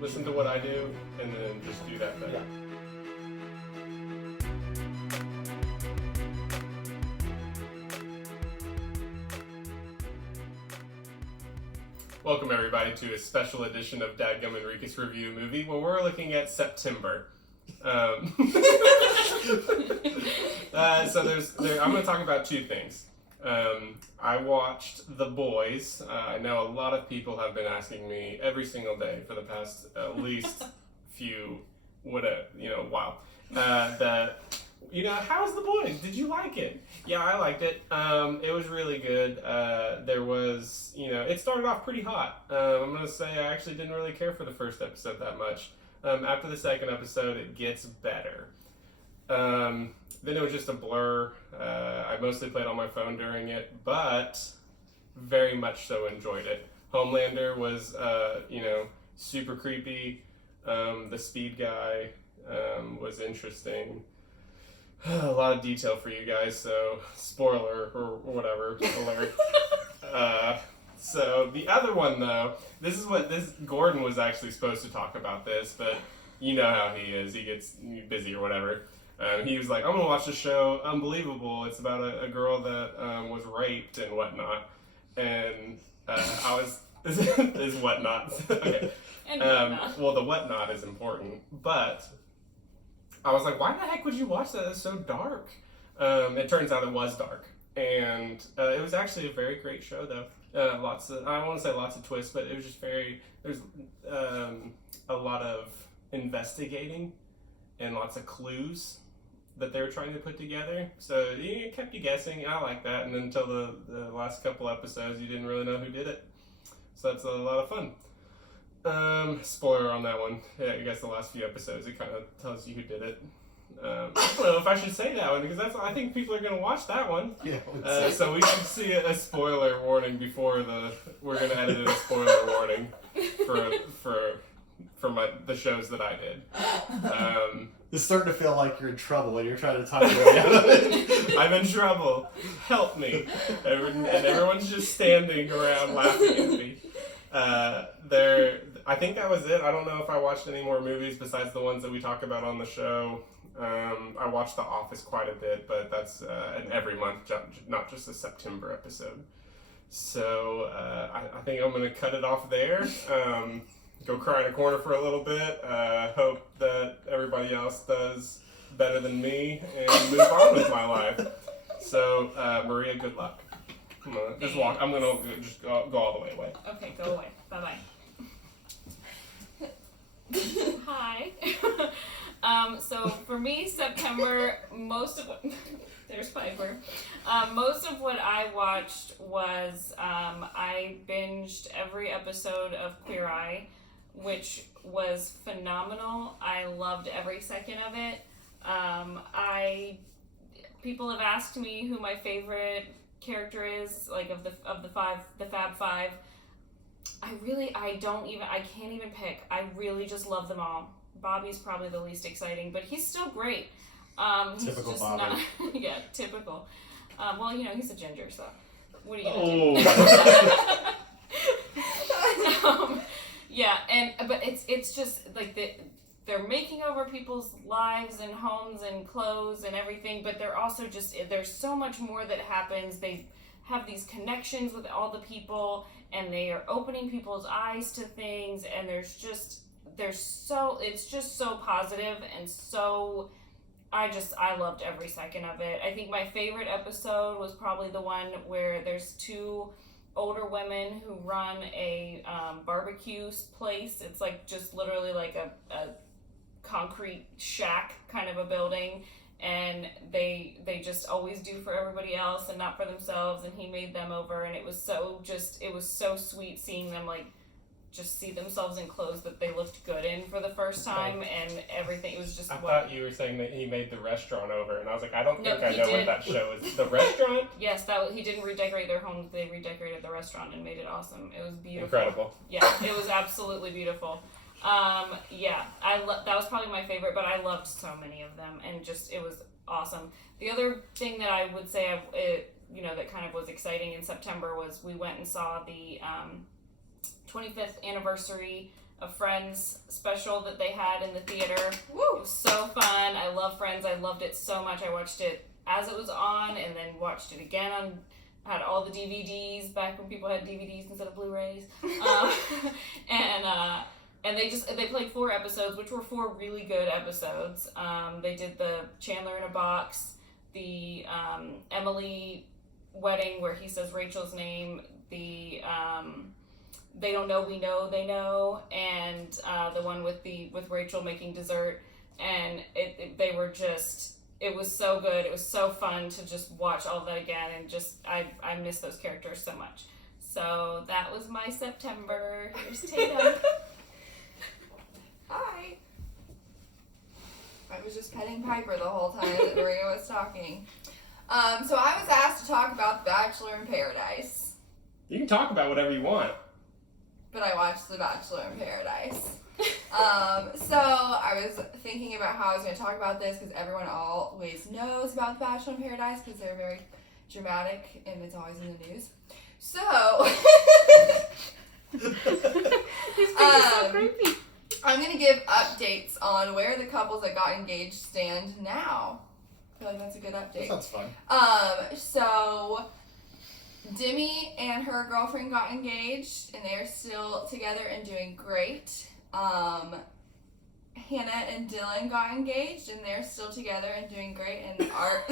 listen to what I do, and then just do that better. Yeah. Welcome everybody to a special edition of Dadgum and Reekus Review Movie, where we're looking at September. So I'm going to talk about two things. I watched The Boys. I know a lot of people have been asking me every single day for the past at least while. How's The Boys? Did you like it? Yeah, I liked it. It was really good. It started off pretty hot. I'm going to say I actually didn't really care for the first episode that much. After the second episode, it gets better. Then it was just a blur. I mostly played on my phone during it, but very much so enjoyed it. Homelander was, super creepy. The speed guy was interesting. A lot of detail for you guys, so spoiler or whatever alert. So the other one though, Gordon was actually supposed to talk about this, but you know how he is. He gets busy or whatever. He was like, I'm gonna watch the show Unbelievable. It's about a girl that was raped and whatnot. And I was is whatnot. Okay. And whatnot. Well, the whatnot is important, but I was like, why the heck would you watch that? It's so dark. It turns out it was dark. And it was actually a very great show, though. I don't want to say lots of twists, but it was just there's a lot of investigating and lots of clues that they were trying to put together. So it kept you guessing. I like that. And then until the last couple episodes, you didn't really know who did it. So that's a lot of fun. Spoiler on that one. Yeah, I guess the last few episodes, it kind of tells you who did it. I don't know if I should say that one, because I think people are going to watch that one. Yeah. So we should see a spoiler warning before we're going to edit in a spoiler warning for the shows that I did. It's starting to feel like you're in trouble when you're trying to talk your way out of it. I'm in trouble. Help me. And everyone's just standing around laughing at me. I think that was it. I don't know if I watched any more movies besides the ones that we talk about on the show. I watched The Office quite a bit, but that's an every month, not just a September episode. So I think I'm going to cut it off there. Go cry in a corner for a little bit. Hope that everybody else does better than me and move on with my life. So Maria, good luck. I'm gonna just walk. I'm gonna just go all the way away. Okay, go away. Bye-bye. Hi. So for me, September, there's Piper. Most of what I watched was, I binged every episode of Queer Eye, which was phenomenal. I loved every second of it. People have asked me who my favorite character is, like of the Fab Five. I can't even pick. I really just love them all. Bobby's probably the least exciting, but he's still great. Typical he's just Bobby. Yeah, typical. He's a ginger, so what are you gonna do? But it's just like they're making over people's lives and homes and clothes and everything, but they're also there's so much more that happens. They have these connections with all the people, and they are opening people's eyes to things, and it's just so positive, and so I loved every second of it. I think my favorite episode was probably the one where there's two older women who run a barbecue place. It's like just literally like a concrete shack kind of a building, and they just always do for everybody else and not for themselves, and he made them over, and it was so sweet seeing them just see themselves in clothes that they looked good in for the first time, and everything. It was just I thought you were saying that he made the restaurant over, and I was like, I don't think I know what that show is. The restaurant? Yes, he didn't redecorate their homes. They redecorated the restaurant and made it awesome. It was beautiful. Incredible. Yeah, it was absolutely beautiful. That was probably my favorite, but I loved so many of them, and it was awesome. The other thing that I would say, that kind of was exciting in September was we went and saw the 25th anniversary a Friends special that they had in the theater. Woo! It was so fun. I love Friends. I loved it so much. I watched it as it was on, and then watched it again on. Had all the DVDs back when people had DVDs instead of Blu-rays, and they played 4 episodes, which were 4 really good episodes. They did the Chandler in a Box, the Emily wedding where he says Rachel's name, the They Don't Know We Know They Know, and the one with Rachel making dessert, and they were just. It was so good. It was so fun to just watch all of that again, and just I miss those characters so much. So that was my September. Here's Tatum. Hi. I was just petting Piper the whole time that Maria was talking. So I was asked to talk about The Bachelor in Paradise, You can talk about whatever you want. but I watched The Bachelor in Paradise. So I was thinking about how I was going to talk about this because everyone always knows about The Bachelor in Paradise because they're very dramatic and it's always in the news. So, He's being so creepy. I'm going to give updates on where the couples that got engaged stand now. I feel like that's a good update. That sounds fun. So Demi and her girlfriend got engaged and they're still together and doing great. Hannah and Dylan got engaged and they're still together and doing great, and Art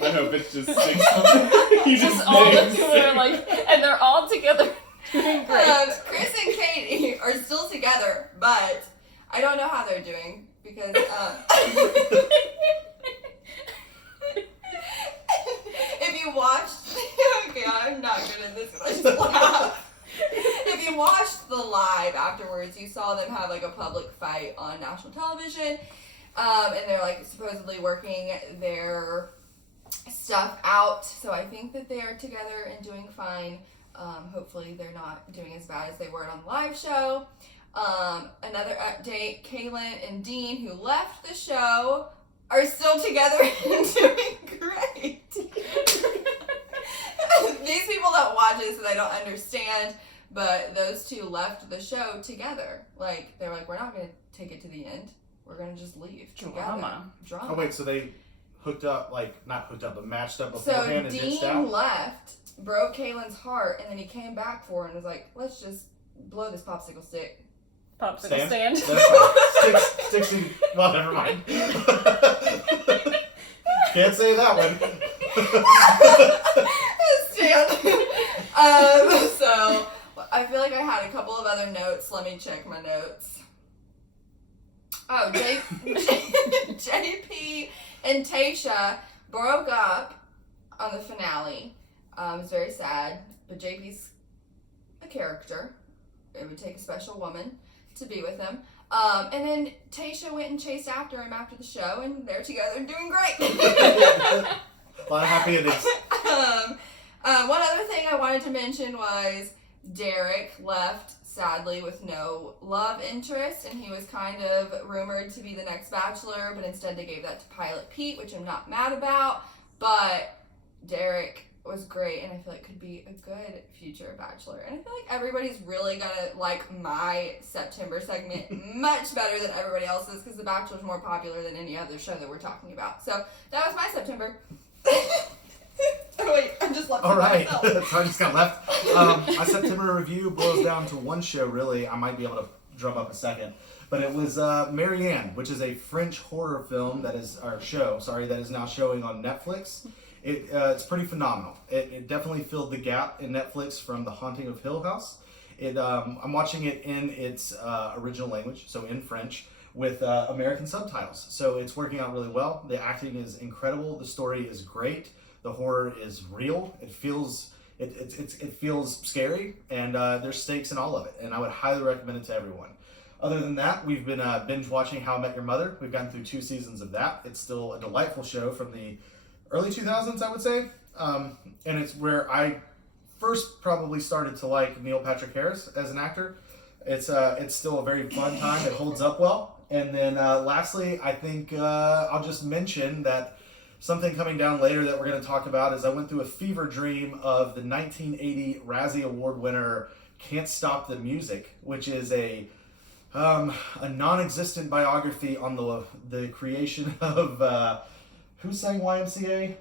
I hope it's just 6. You just all names together, and they're all together doing great. Chris and Katie are still together, but I don't know how they're doing because if you watched okay, I'm not good at this, I just laugh. If you watched the live afterwards, you saw them have like a public fight on national television, and they're like supposedly working their stuff out. So I think that they are together and doing fine. Hopefully they're not doing as bad as they were on the live show. Another update: Kaylin and Dean, who left the show, are still together and doing great. These people don't watch it, so they don't understand. But those two left the show together. Like, they were like, we're not going to take it to the end. We're going to just leave together. Drama. Oh, wait, so they hooked up, like, not hooked up, but matched up So beforehand and ditched Dean out? left, broke Kaylin's heart, and then he came back for her and was like, let's just blow this popsicle stick. Popsicle stand. That's fine. Sticks in... Well, never mind. Can't say that one. So I feel like I had a couple of other notes. Let me check my notes. Oh, JP and Tayshia broke up on the finale. It's very sad, but JP's a character. It would take a special woman to be with him. And then Tayshia went and chased after him after the show, and they're together and doing great. A lot of happy endings. One other thing I wanted to mention was Derek left, sadly, with no love interest, and he was kind of rumored to be the next Bachelor, but instead they gave that to Pilot Pete, which I'm not mad about, but Derek was great, and I feel like could be a good future Bachelor, and I feel like everybody's really gonna like my September segment much better than everybody else's, because The Bachelor's more popular than any other show that we're talking about. So that was my September. Oh wait, I'm just left. All right, myself. so I just got left. My September review boils down to one show, really. I might be able to drum up a second. But it was Marianne, which is a French horror film that is now showing on Netflix. It's pretty phenomenal. It definitely filled the gap in Netflix from The Haunting of Hill House. I'm watching it in its original language, so in French, with American subtitles. So it's working out really well. The acting is incredible. The story is great. The horror is real. It feels scary, and there's stakes in all of it. And I would highly recommend it to everyone. Other than that, we've been binge watching How I Met Your Mother. We've gotten through 2 seasons of that. It's still a delightful show from the early 2000s, I would say. And it's where I first probably started to like Neil Patrick Harris as an actor. It's still a very fun time. It holds up well. And then lastly, I think I'll just mention that something coming down later that we're going to talk about is I went through a fever dream of the 1980 Razzie Award winner Can't Stop the Music, which is a non-existent biography on the creation of who sang YMCA?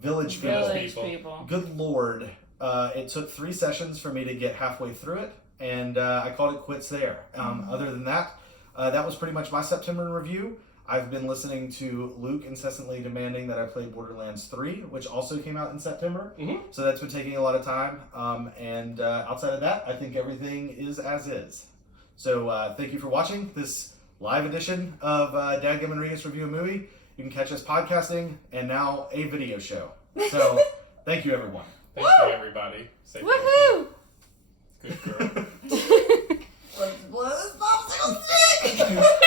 Village People. Good Lord. It took 3 sessions for me to get halfway through it, and I called it quits there. Other than that, that was pretty much my September in review. I've been listening to Luke incessantly demanding that I play Borderlands 3, which also came out in September. So that's been taking a lot of time. And outside of that, I think everything is as is. So thank you for watching this live edition of Dadgum and Reekus Review a Movie. You can catch us podcasting and now a video show. So thank you, everyone. Thank you, everybody. Say thank Woohoo! you. Good girl. Let's blow this popsicle stick!